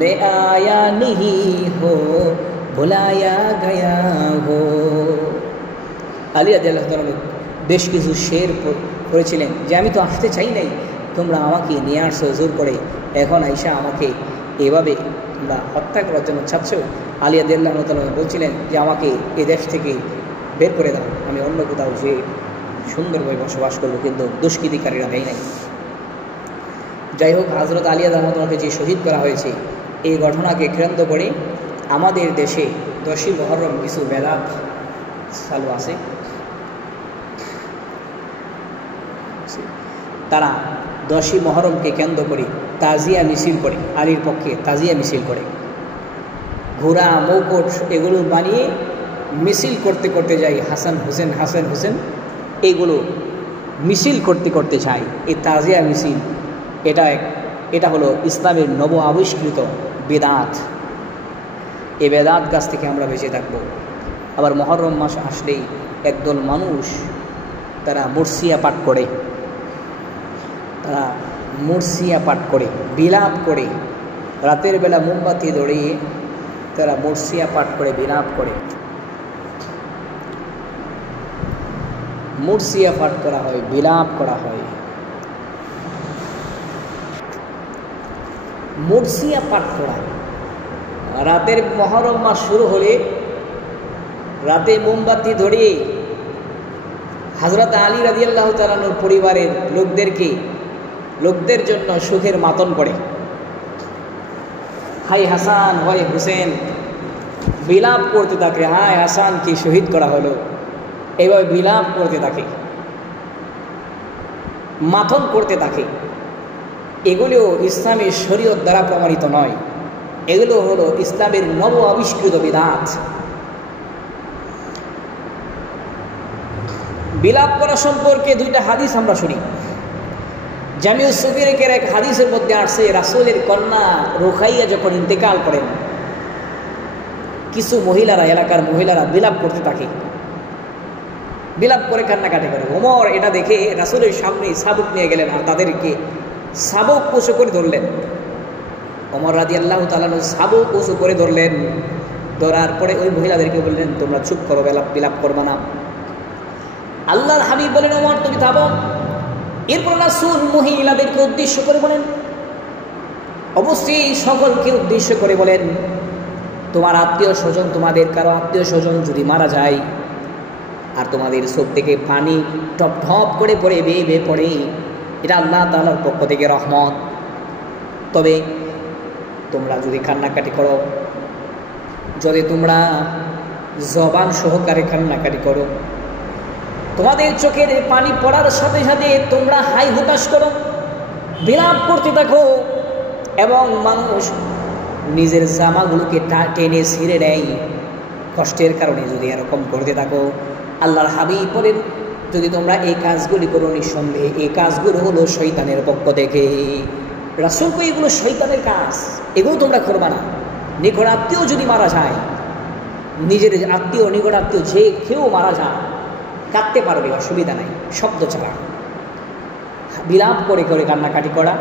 मैं आया नहीं हो बुलाया गया हो। আলী রাদিয়াল্লাহু তাআলা বেশ কিছু শের করেছিলেন যে আমি তো আসতে চাই নাই, তোমরা আমাকে নিয়ে আসছো জোর করে, এখন আইসা আমাকে এভাবে তোমরা হত্যা করার জন্য চাচ্ছ। আলী রাদিয়াল্লাহু তাআলা বলছিলেন যে আমাকে এ দেশ থেকে বের করে দাও, আমি অন্য কোথাও যে সুন্দরভাবে বসবাস করবো, কিন্তু দুষ্কৃতিকারীরা দেয় নাই। যাই হোক, হযরত আলী রাদিয়াল্লাহু তাআলাকে যে শহীদ করা হয়েছে, এই ঘটনাকে কেন্দ্র করে আমাদের দেশে 10ই মুহররম কিছু বেদাত চালু আছে। তারা 10ই মুহররমকে কেন্দ্র করে তাজিয়া মিছিল করে, আলীর পক্ষে তাজিয়া মিছিল করে, ঘোড়া মৌকট এগুলো বানিয়ে মিছিল করতে করতে যাই, হাসান হোসেন এইগুলো মিছিল করতে করতে চাই। এই তাজিয়া মিছিল এটা হলো ইসলামের নব আবিষ্কৃত বেদাত। এই বেদাত কাছ থেকে আমরা বেঁচে থাকব। আবার মুহররম মাস আসলেই একদল মানুষ তারা মুরসিয়া পাঠ করে, বিলাপ করে, রাতের বেলা মোমবাতি ধরিয়ে তারা মুরসিয়া পাঠ করে বিলাপ করে। মুরসিয়া পাঠ করা হয়, বিলাপ করা হয়। মুরসিয়া পাঠ করা রাতের মুহররম মাস শুরু হলে রাতে মোমবাতি ধরিয়ে হযরত আলী রাদিয়াল্লাহু তাআলা পরিবারের লোকদের জন্য সুখের মাতন করে, হাই হাসান হাই হুসেন বিলাপ করতে থাকে, হাই হাসান কি শহীদ করা হলো, এইভাবে বিলাপ করতে থাকে, মাতন করতে থাকে। এগুলো ইসলামের শরীয়ত দ্বারা প্রমাণিত নয়, এগুলো হলো ইসলামের নব আবিষ্কৃত বিধাত। বিলাপ করা সম্পর্কে 2টা হাদিস আমরা শুনি। জামিউ সগীরের এক হাদিসের মধ্যে আসছে, রাসূলের কন্যা রুকাইয়া যখন ইন্তেকাল করেন, কিছু এলাকার মহিলারা বিলাপ করতে থাকে, বিলাপ করে কান্নাকাটি করে। ওমর এটা দেখে রাসূলের সামনে শাবক নিয়ে গেলেন আর তাদেরকে শাবক উঁচু করে ধরলেন। ওমর রাদিয়াল্লাহু তাআলা শাবক উঁচু করে ধরলেন। ধরার পরে ওই মহিলাদেরকে বললেন, তোমরা চুপ করো, বিলাপ করবা না। আল্লাহর হাবিব বলেন, ওমর তুমি থামো। এরপর রাসূল মহিলাদেরকে উদ্দেশ্য করে বলেন, অবশ্যই সকলকে উদ্দেশ্য করে বলেন, তোমার আত্মীয় স্বজন, তোমাদের কারো আত্মীয় স্বজন যদি মারা যায় আর তোমাদের চোখ থেকে পানি টপ টপ করে পড়ে বেয়ে পড়ে, এটা আল্লাহ তাআলার পক্ষ থেকে রহমত। তবে তোমরা যদি কান্নাকাটি করো, যদি তোমরা জবান সহকারে কান্নাকাটি করো, তোমাদের চোখের পানি পড়ার সাথে সাথে তোমরা হাই হতাশ করো, বিলাপ করতে থাকো, এবং মানুষ নিজের জামাগুলোকে টেনে ছিঁড়ে নেয় কষ্টের কারণে, যদি এরকম করতে থাকো, আল্লাহর হাবিব বলেন, যদি তোমরা এই কাজগুলি করো, নিঃসন্দেহে এই কাজগুলো হলো শয়তানের পক্ষ থেকে। রাসূল কই এগুলো শয়তানের কাজ, এগুলো তোমরা করবা না। নিকট আত্মীয় যদি মারা যায়, নিজের আত্মীয়, নিকট আত্মীয় যে কেউ মারা যায়, কাঁদতে পারবে, অসুবিধা নাই, শব্দ ছাড়া। বিলাপ করে করে কান্নাকাটি করা,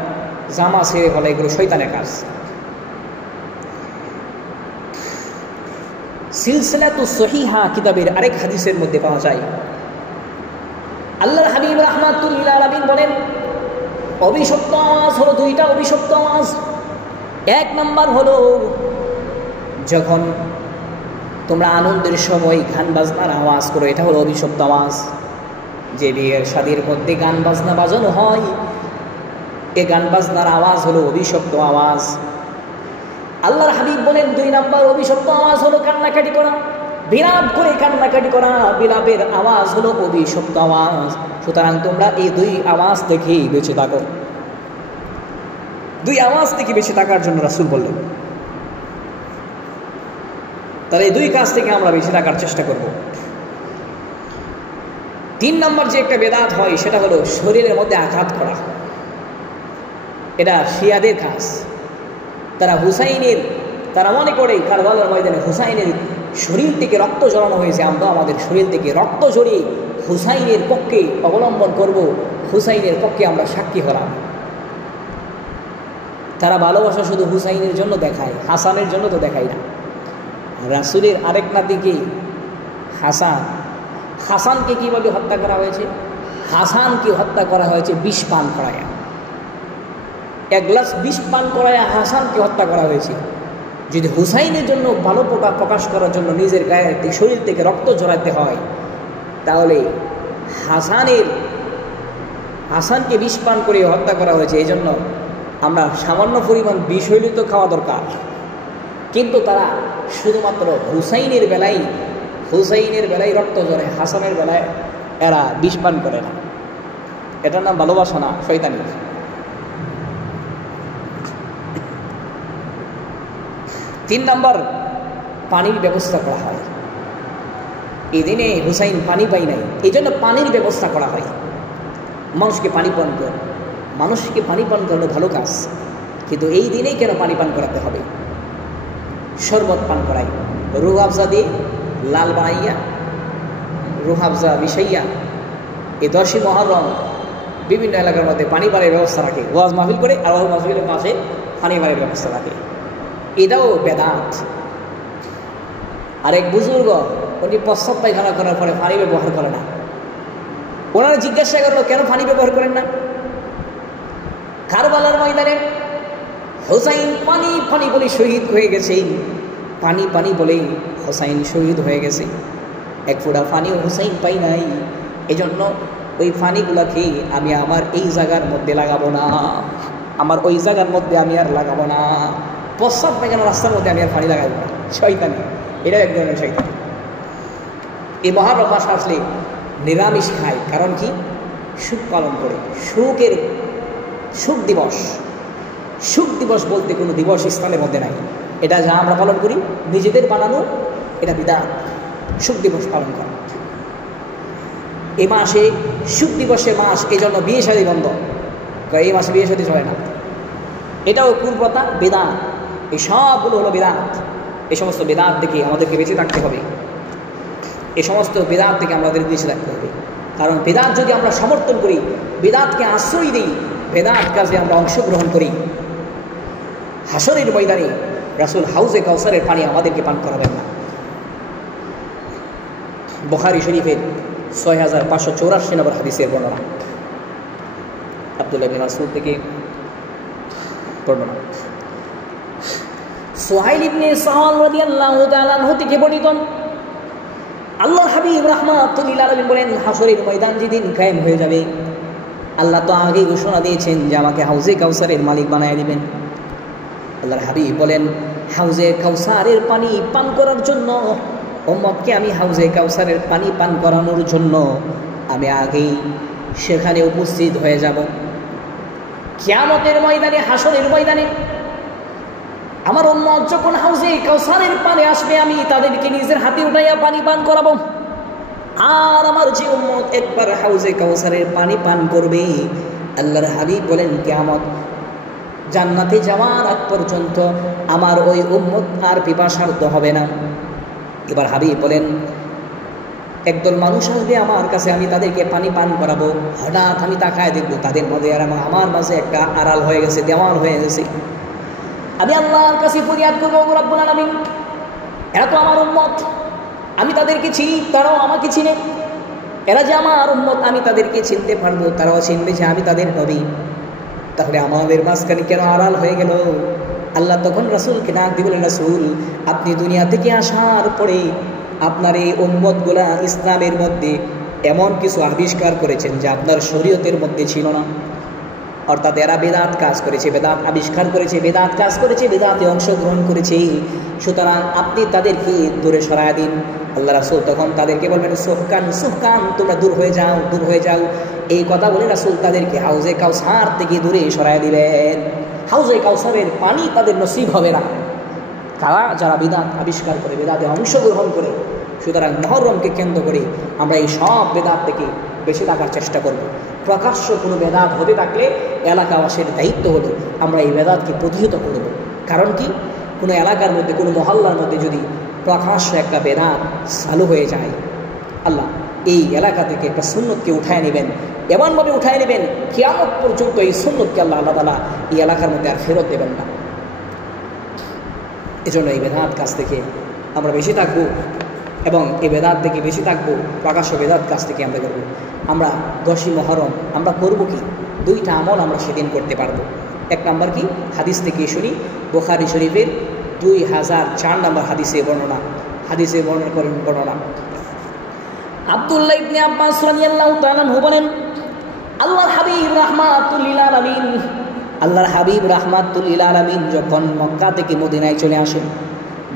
জামা ছেড়ে ফেলা, এগুলো শয়তানের কাজ। সিলসিলাতুস সহিহা কিতাবের আরেক হাদিসের মধ্যে পাওয়া যায়, আল্লাহর হাবিব রাহমাতুল লিল আলামিন বলেন, অভিশপ্ত আওয়াজ হলো দুইটা অভিশপ্ত আওয়াজ। এক নাম্বার হলো যখন তোমরা আনন্দের সময় গান বাজনার আওয়াজ করো, এটা হলো অভিশপ্ত আওয়াজ। যে বিয়ের শাদীর মধ্যে গান বাজনা বাজানো হয়, এ গান বাজনার আওয়াজ হলো অভিশপ্ত আওয়াজ। আল্লাহর হাবিব বলেন, দুই নাম্বার অভিশপ্ত আওয়াজ হলো কান্নাকাটি করা, বিলাপ করে কান্নাকাটি করা, বিলাপের আওয়াজ হলো অভিশপ্ত আওয়াজ। সুতরাং তোমরা এই দুই আওয়াজ থেকেই বেঁচে থাকো। দুই আওয়াজ থেকে বেঁচে থাকার জন্য রাসূল বললেন, তাহলে এই দুই কাজ থেকে আমরা বেঁচে থাকার চেষ্টা করব। তিন নম্বর যে একটা বেদাত হয়, সেটা হলো শরীরের মধ্যে আঘাত করা। এটা শিয়াদের কাজ। তারা মনে করে কারবালার ময়দানে হুসাইনের শরীর থেকে রক্ত ঝরানো হয়েছে, আমরা আমাদের শরীর থেকে রক্ত ঝরিয়ে হুসাইনের পক্ষে অবলম্বন করব, হুসাইনের পক্ষে আমরা সাক্ষী হলাম। তারা ভালোবাসা শুধু হুসাইনের জন্য দেখায়, হাসানের জন্য তো দেখায় না। রাসূলের আরেক নাতিকে হাসানকে কীভাবে হত্যা করা হয়েছে? হাসানকে হত্যা করা হয়েছে বিষ পান করায়। এক গ্লাস বিষ পান করায় হাসানকে হত্যা করা হয়েছে। যদি হুসাইনের জন্য ভালো প্রকাশ করার জন্য নিজের গায়ে শরীর থেকে রক্ত ঝরাতে হয়, তাহলে হাসানকে বিষ পান করে হত্যা করা হয়েছে। এই জন্য আমরা সামান্য পরিমাণ বিষ হইলে তো খাওয়া দরকার, কিন্তু তারা শুধুমাত্র হুসাইনের বেলায় রক্ত ঝরে, হাসানের বেলায় এরা বিষ পান করে না। এটার নাম ভালোবাসা না, শয়তানি। তিন নম্বর, পানির ব্যবস্থা করা হয়। এই দিনে হুসাইন পানি পাই নাই, এই জন্য পানির ব্যবস্থা করা হয়। মানুষকে পানি পান করানো ভালো কাজ, কিন্তু এই দিনেই কেন পানি পান করাতে হবে? শরবত পান করাই, রুহ আফজা দিয়ে লাল বানাইয়া, রুহ আফজা মিশাইয়া, এই 10ই মুহররম বিভিন্ন এলাকার মধ্যে পানি পানির ব্যবস্থা রাখে, ওয়াজ মাহফিল করে, আর ওয়াজ মাহফিলের পাশে পানি পানির ব্যবস্থা রাখে। এটাও বেদাত। আরেক বুজুর্গ, উনি প্রস্রাব পায়খানা করার পরে পানি ব্যবহার করে না। ওনারা জিজ্ঞাসা করলো, কেন পানি ব্যবহার করেন না? কারবালার ময়দানে হুসাইন পানি বলে শহীদ হয়ে গেছে, পানি বলেই হুসাইন শহীদ হয়ে গেছে। এক ফোঁটা পানিও হুসাইন পাই নাই, এজন্য ওই পানিগুলাকে আমি আমার এই জায়গার মধ্যে লাগাবো না, আমার ওই জায়গার মধ্যে আমি আর লাগাবো না, প্রস্রাব পায়খানা রাস্তার মধ্যে আমি আর পানি লাগাবো না। শয়তানি, এটাও এক ধরনের শয়তানি। এই মুহররম মাস আসলে নিরামিষ খায়, কারণ কি? সুখ পালন করে, সুখ দিবস বলতে কোনো দিবস ইসলামের মধ্যে নাই। এটা যা আমরা পালন করি নিজেদের বানানো, এটা বিদআত। সুখ দিবস পালন করা, এই মাসে সুখ দিবসের মাস, এই জন্য বিয়ে শাদী বন্ধ, এই মাসে বিয়ে শাদী চলে না। এটাও কুপ্রথা, বিদআত। এই সবগুলো হলো বিদআত। এই সমস্ত বিদআত থেকে আমাদেরকে বেঁচে থাকতে হবে। এই সমস্ত বিদআত থেকে আমাদের বেঁচে থাকতে হবে, কারণ বিদআত যদি আমরা সমর্থন করি, বিদআতকে আশ্রয় দিই, বিদআত কাজে আমরা অংশগ্রহণ করি, হাসরের ময়দানে রাসূল হাউজে কাউসারের পানি আমাদেরকে পান করাবেন না। বুখারী শরীফের 6584 নম্বর হাদিসের বর্ণনা, আব্দুল্লাহ ইবনে মাসউদ থেকে বর্ণনা। সুহাইল ইবনে সাহাল রাদিয়াল্লাহু তাআলা আনহু থেকে বর্ণিত, আল্লাহর হাবিব রাহমাতুল লিল আলামিন বলেন, হাসরের ময়দান যেদিন কায়েম হয়ে যাবে, আল্লাহ তো আগেই ঘোষণা দিয়েছেন যে আমাকে হাউজে কাউসারের মালিক বানায় দিবেন। আল্লাহর হাবিব বলেন, হাউজে কাউসারের পানি পান করার জন্য উম্মতকে আমি হাউজে কাউসারের পানি পান করানোর জন্য আমি আগেই সেখানে উপস্থিত হয়ে যাব। কিয়ামতের ময়দানে, হাসরের ময়দানে আমার উম্মত যখন হাউজে কাউসারের পানি আসবে, আমি তাদেরকে নিজের হাতে উঠাইয়া পানি পান করাবো। আর আমার যে উম্মত একবার হাউজে কাউসারের পানি পান করবে, আল্লাহর হাবিব বলেন কিয়ামত জান্নাতে যাওয়ার আগ পর্যন্ত আমার ওই উম্মত আর পিপাসার্ত হবে না। এবার হাবিব বলেন, একদল মানুষ আসবে আমার কাছে, আমি তাদেরকে পানি পান করাবো। হঠাৎ আমি তাকায় দেখবো তাদের মধ্যে আর আমার মাঝে একটা আড়াল হয়ে গেছে, দেওয়াল হয়ে গেছে। আমি আল্লাহর কাছে ফরিয়াদ করবো, রব্বুল আলামিন, এরা তো আমার উম্মত, আমি তাদেরকে চিনি, তারাও আমাকে চিনে। এরা যে আমার উম্মত, আমি তাদেরকে চিনতে পারবো, তারাও চিনবে যে আমি তাদের নবী। তাহলে আমাদের মাঝখানে কেন আড়াল হয়ে গেল? আল্লাহ তখন রাসূলকে ডাক দিয়ে বলেন, রাসূল, আপনি দুনিয়া থেকে আসার পরে আপনার এই উম্মতগুলা ইসলামের মধ্যে এমন কিছু আবিষ্কার করেছেন যা আপনার শরীয়তের মধ্যে ছিল না। অর্থাৎ এরা বেদাত কাজ করেছে, বেদাত আবিষ্কার করেছে, বেদাত কাজ করেছে, বেদাতে অংশগ্রহণ করেছে। সুতরাং আপনি তাদেরকে দূরে সরায় দিন। আল্লাহ রাসূল তখন তাদেরকে বলবেন, সুহকান সুহকান, তোমরা দূর হয়ে যাও, দূর হয়ে যাও। এই কথা বলে রাসূল তাদেরকে হাউজে কাউসার থেকে দূরে সরায় দিলেন। হাউজে কাউসারের পানি তাদের নসিব হবে না, তারা যারা বেদাত আবিষ্কার করে, বেদাতে অংশগ্রহণ করে। সুতরাং মুহররমকে কেন্দ্র করে আমরা এই সব বেদাত থেকে বেঁচে থাকার চেষ্টা করব। প্রকাশ্য কোনো বেদাত হতে থাকলে এলাকাবাসীর দায়িত্ব হলো আমরা এই বেদাতকে প্রতিহত করব। কারণ কি, কোনো এলাকার মধ্যে, কোনো মহল্লার মধ্যে যদি প্রকাশ্য একটা বেদাত চালু হয়ে যায়, আল্লাহ এই এলাকা থেকে একটা সুন্নতকে উঠায় নেবেন, এমনভাবে উঠায় নেবেন কিয়ামত পর্যন্ত এই সুন্নতকে আল্লাহ তাআলা এই এলাকার মধ্যে আর ফেরত দেবেন না। এজন্য এই বেদাত কাজ থেকে আমরা বেশি থাকবো, এবং এই বেদাত থেকে বেশি থাকবো, প্রকাশ্য বেদাত কাজ থেকে আমরা করবো। আমরা 10ই মুহররম আমরা করব কি? 2টা আমল আমরা সেদিন করতে পারবো। এক নাম্বার কি? হাদিস থেকে শুনি, বুখারী শরীফের 2004 নম্বর হাদিসে বর্ণনা, বর্ণনা আব্দুল্লাহ ইবনে আব্বাস রাদিয়াল্লাহু তাআলা আনহু বলেন, আল্লাহর হাবিব রাহমাতুল লিল আলামিন, আল্লাহর হাবিব রাহমাতুল লিল আলামিন যখন মক্কা থেকে মদিনায় চলে আসেন,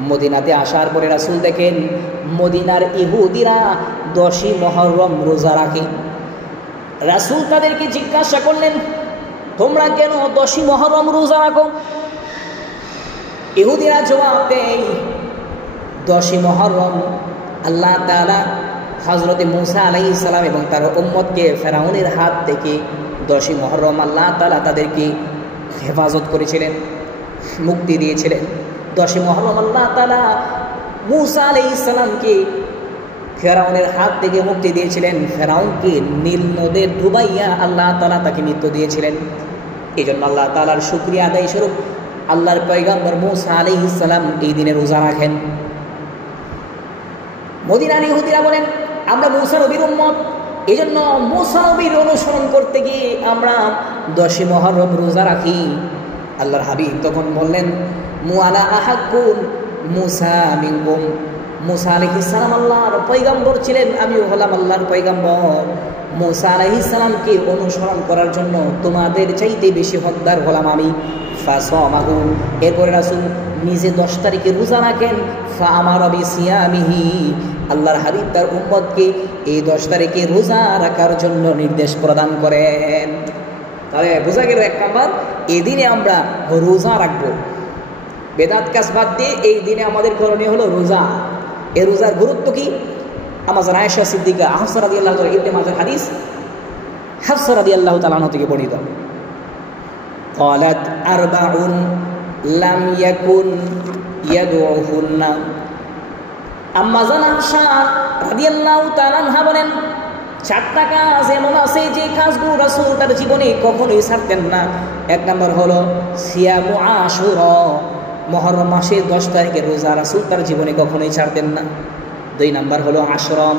মদিনাতে আসার পরে রাসূল দেখেন মদিনার ইহুদিরা 10ই মুহররম রোজা রাখে। রাসূল তাদেরকে জিজ্ঞাসা করলেন, তোমরা কেন 10ই মুহররম রোজা রাখো? ইহুদিরা জবাব দেয়, 10ই মুহররম আল্লাহ তাআলা হযরত মূসা আলাইহিস সালাম এবং তার উম্মতকে ফেরাউনের হাত থেকে 10ই মুহররম আল্লাহ তাআলা তাদেরকে হেফাজত করেছিলেন, মুক্তি দিয়েছিলেন। 10ই মুহররম আল্লাহ তাআলা মূসা আলাইহিস সালামকে ফেরাউনের হাত থেকে মুক্তি দিয়েছিলেন। ফেরাউনকে নীল নদে ডুবাইয়া আল্লাহ তাআলা তাকে মৃত্যু দিয়েছিলেন। এই জন্য আল্লাহ তাআলার শুকরিয়া আদায় স্বরূপ আল্লাহর পয়গম্বর মূসা আলাইহিস সালাম এই দিনে রোজা রাখেন। মদিনার ইহুদিরা বলেন, আমরা মূসা নবীর উম্মত, এই জন্য মূসা নবীর অনুসরণ করতে গিয়ে আমরা 10ই মুহররম রোজা রাখি। আল্লাহর হাবিব তখন বললেন, মুআলা আহাক্কুন মূসা মিনকুম, মূসা আলাইহিস সালাম আল্লাহর পয়গম্বর ছিলেন, আমিও হলাম আল্লাহর পয়গম্বর। মূসা আলাইহিস সালামকে অনুসরণ করার জন্য তোমাদের চাইতে বেশি হকদার হলাম আমি। ফাসামাহু, এরপরে রাসূল নিজে 10 তারিখে রোজা রাখেন। ফাআমারা বিসিয়ামিহি, আল্লাহর হাবিব তার উম্মতকে এই 10 তারিখে রোজা রাখার জন্য নির্দেশ প্রদান করেন। তাহলে বোঝা গেল, এক নাম্বার, এই দিনে আমরা রোজা রাখবো। বেদাত কাজ বাদ দিয়ে এই দিনে আমাদের করণীয় হলো রোজা। এই রোজার গুরুত্ব কি? আমাদের আয়েশা সিদ্দিকা হাফসা রাদিয়াল্লাহু তাআলা, ইবনে মাজাহ হাদিস, হাফসা রাদিয়াল্লাহু তাআলা থেকে বর্ণিত, قالت 4 لم يكن يدعوهن, আম্মা জান আয়েশা রাদিয়াল্লাহু তাআলা আনহা বলেন, 4টা কাজ এমন আছে যে কাজগুলো রাসূল তার জীবনে কখনোই ছাড়তেন না। এক নম্বর হলো সিয়ামু আশুরা, মুহররম মাসের 10 তারিখে রোজা রাসূল তার জীবনে কখনোই ছাড়তেন না। 2 নম্বর হলো আশুরা,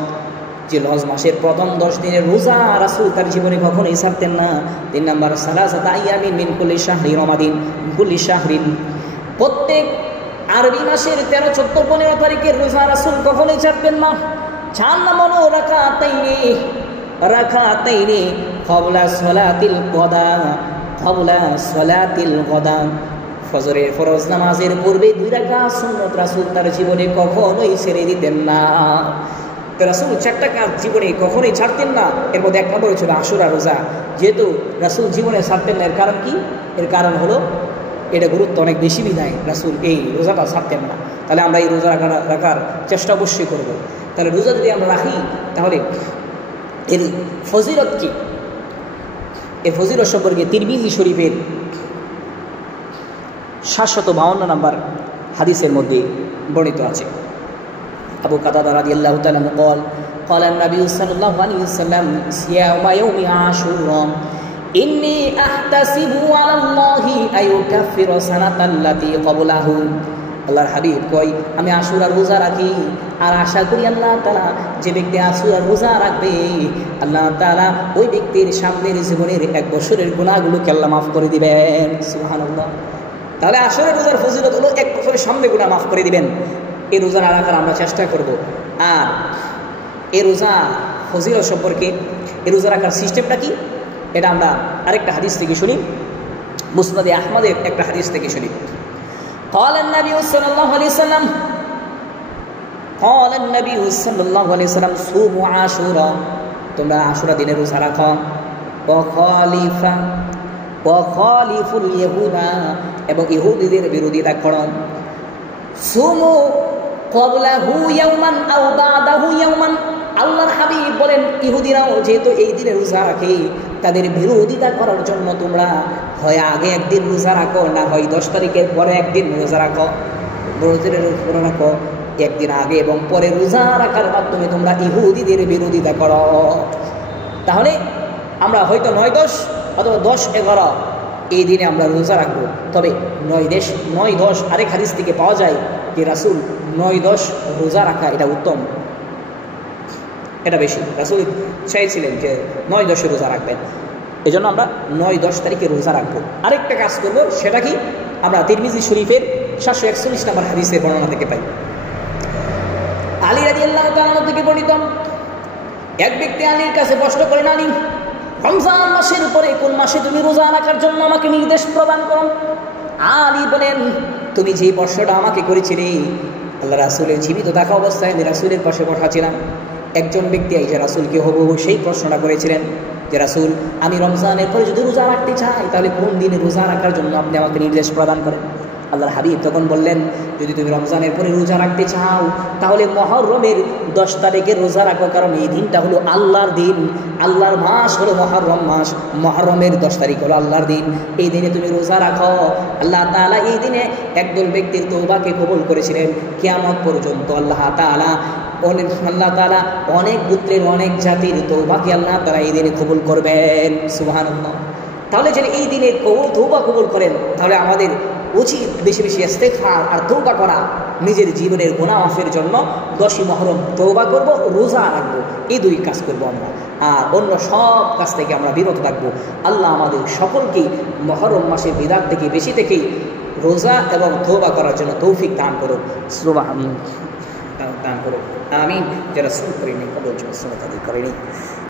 জিলহজ মাসের প্রথম 10 দিনের রোজা রাসূল তার জীবনে কখনোই ছাড়তেন না। 3 নম্বর সালাসাতা আইয়ামিন মিন কুল্লি শাহরি রমাদিন, কুল্লি শাহরিন, প্রত্যেক আরবি মাসের 13, 14, 15 তারিখের রোজা রাসূল কখনোই ছাড়তেন না। 4 নম্বর রাকাতাইনি ক্বাবলা সালাতিল গদা, ফজরের ফরজ নামাজের পূর্বে 2 রাকাত সুন্নত রাসূল তার জীবনে কখনোই ছেড়ে দিতেন না। রাসূল 4টা কাজ জীবনে কখনোই ছাড়তেন না। এর মধ্যে 1 নম্বর ছিল আশুরা রোজা। যেহেতু রাসূল জীবনে ছাড়তেন না, এর কারণ কি? এর কারণ হলো এটা গুরুত্ব অনেক বেশি বিধায় রাসূল এই রোজাটা ছাড়তেন না। তাহলে আমরা এই রোজা রাখার চেষ্টা অবশ্যই করব। তাহলে রোজা যদি আমরা রাখি তাহলে এর ফজিলত কি? এই ফজিলত সম্পর্কে তিরমিজি শরীফের 752 নম্বর হাদিসের মধ্যে বর্ণিত আছে। আবু কাতাদা রাদিয়াল্লাহু তাআলা قال قال النبي صلى الله عليه وسلم صيام يوم عاشوراء إني أحتسب على الله أن يكفر السنة التي قبله। আল্লাহর হাবিব কয়, আমি আশুরার রোজা রাখি আর আশা করি আল্লাহ তাআলা যে ব্যক্তি আশুরার রোজা রাখবে আল্লাহ তাআলা ওই ব্যক্তির সামনের জীবনের 1 বছরের গুনাহগুলোকে আল্লাহ মাফ করে দিবেন। সুবহানাল্লাহ। তাহলে আশুরার রোজার ফজিলত হলো 1 বছরের সামনে গুনাহ মাফ করে দিবেন। এই রোজা রাখার আমরা চেষ্টা করব। আর এই রোজা ফজিলত সম্পর্কে এই রোজা রাখার সিস্টেমটা কি এটা আমরা আরেকটা হাদিস থেকে শুনি। মুসনাদে আহমদের একটা হাদিস থেকে শুনি। قال النبي صلى الله عليه وسلم صوموا عاشوراء তোমরা আশুরা দিনের রোজা রাখো। وخالفوا اليهود এবং ইহুদিদের বিরোধিতা করো। সুমু ক্বাবলাহু ইয়াওমান আও বাদাহু ইয়াওমান। আল্লাহর হাবিব বলেন ইহুদিরাও যেহেতু এই দিনে রোজা রাখে তাদের বিরোধিতা করার জন্য তোমরা হয় আগে একদিন রোজা রাখো, না হয় 10 তারিখের পরে একদিন রোজা রাখো। রোজার রোজা রাখো একদিন আগে এবং পরে রোজা রাখার মাধ্যমে তোমরা ইহুদিদের বিরোধিতা করো। তাহলে আমরা হয়তো 9-10 অথবা 10-11 এই দিনে আমরা রোজা রাখবো। তবে 9-10 আরেক হাদিস থেকে পাওয়া যায় যে রাসূল 9-10 রোজা রাখা এটা উত্তম, এটা বেশি। রাসূল চাইছিলেন যে 9-10 রোজা রাখবেন। এই জন্য আমরা 9-10 তারিখে রোজা রাখবো। আরেকটা কাজ করব, সেটা কি? আমরা তিরমিজি শরীফের 741 নম্বর হাদিসের বর্ণনা থেকে পাই। আলী রাদিয়াল্লাহু তাআলা থেকে বর্ণিত, এক ব্যক্তি আলীর কাছে প্রশ্ন করেন, আলী রমজান মাসের উপরে কোন মাসে তুমি রোজা রাখার জন্য আমাকে নির্দেশ প্রদান করো? আলী বলেন, তুমি যে প্রশ্নটা আমাকে করেছিলে আল্লাহ রাসূলের জীবিত থাকা অবস্থায় আমি রাসূলের পাশে বসা ছিলাম। একজন ব্যক্তি এই যে রাসূলকে হুবহু সেই প্রশ্নটা করেছিলেন যে রাসূল, আমি রমজানের পরে যদি রোজা রাখতে চাই তাহলে কোন দিনে রোজা রাখার জন্য আপনি আমাকে নির্দেশ প্রদান করেন? আল্লাহর হাবিব তখন বললেন, যদি তুমি রমজানের পরে রোজা রাখতে চাও তাহলে মুহররমের 10 তারিখে রোজা রাখো, কারণ এই দিনটা হলো আল্লাহর দিন। আল্লাহর মাস হলো মুহররম মাস, মুহররমের 10 তারিখ হলো আল্লাহর দিন। এই দিনে তুমি রোজা রাখো। আল্লাহ তাআলা এই দিনে একদল ব্যক্তির তওবাকে কবুল করেছিলেন কিয়ামত পর্যন্ত। আল্লাহ তাআলা অনেক গোত্রের অনেক জাতির তওবাকে আল্লাহ তাআলা এই দিনে কবুল করবেন। সুবহানাল্লাহ। তাহলে যদি এই দিনে তওবা কবুল করেন তাহলে আমাদের উচিত বেশি বেশি ইস্তেগফার আর তওবা করা, নিজের জীবনের গুনাহ মাফের জন্য 10ই মুহররম তওবা করব, রোজা রাখবো। এই 2 কাজ করব আমরা, আর অন্য সব কাজ থেকে আমরা বিরত থাকবো। আল্লাহ আমাদের সকলকে মুহররম মাসের বিধান থেকে বেশি থেকেই রোজা এবং তওবা করার জন্য তৌফিক দান করুন। দান করুন। আমিন। যারা সুন্নাত করেনি কবুল করুন, সুন্নাত করেনি।